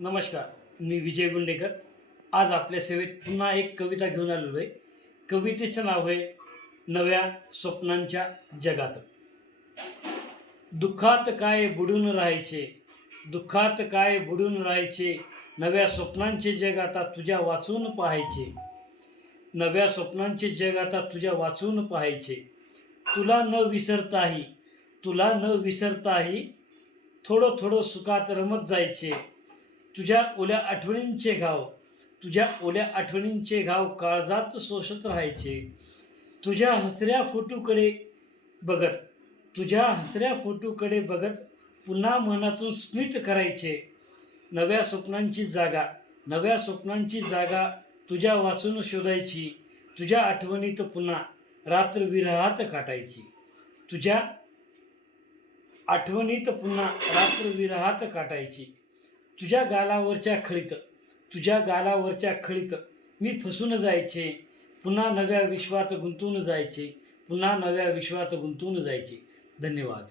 नमस्कार मी विजय गुंडेकर. आज आपल्या सेवेत पुन्हा एक कविता घेऊन आलेलो आहे. कवितेचं नाव आहे नव्या स्वप्नांच्या जगात. दुःखात काय बुडून राहायचे? दुःखात काय बुडून राहायचे? नव्या स्वप्नांचे जग आता तुझ्या वाचून पाहायचे. नव्या स्वप्नांचे जग आता तुझ्या वाचून पाहायचे. तुला न विसरताही तुला न विसरताही थोडं थोडं सुखात रमत जायचे. तुझ्या ओल्या आठवणींचे घाव तुझ्या ओल्या आठवणींचे घाव काळजात सोसत राहायचे. तुझ्या हसऱ्या फोटोकडे बघत तुझ्या हसऱ्या फोटोकडे बघत पुन्हा मनातून स्मित करायचे. नव्या स्वप्नांची जागा नव्या स्वप्नांची जागा तुझ्या वाचून शोधायची. तुझ्या आठवणीत पुन्हा रात्र विरहात काटायची. तुझ्या आठवणीत पुन्हा रात्र विरहात काटायची. तुझ्या गालावरच्या खळीत तुझ्या गालावरच्या खळीत मी फसून जायचे. पुन्हा नव्या विश्वात गुंतून जायचे. पुन्हा नव्या विश्वात गुंतून जायचे. धन्यवाद.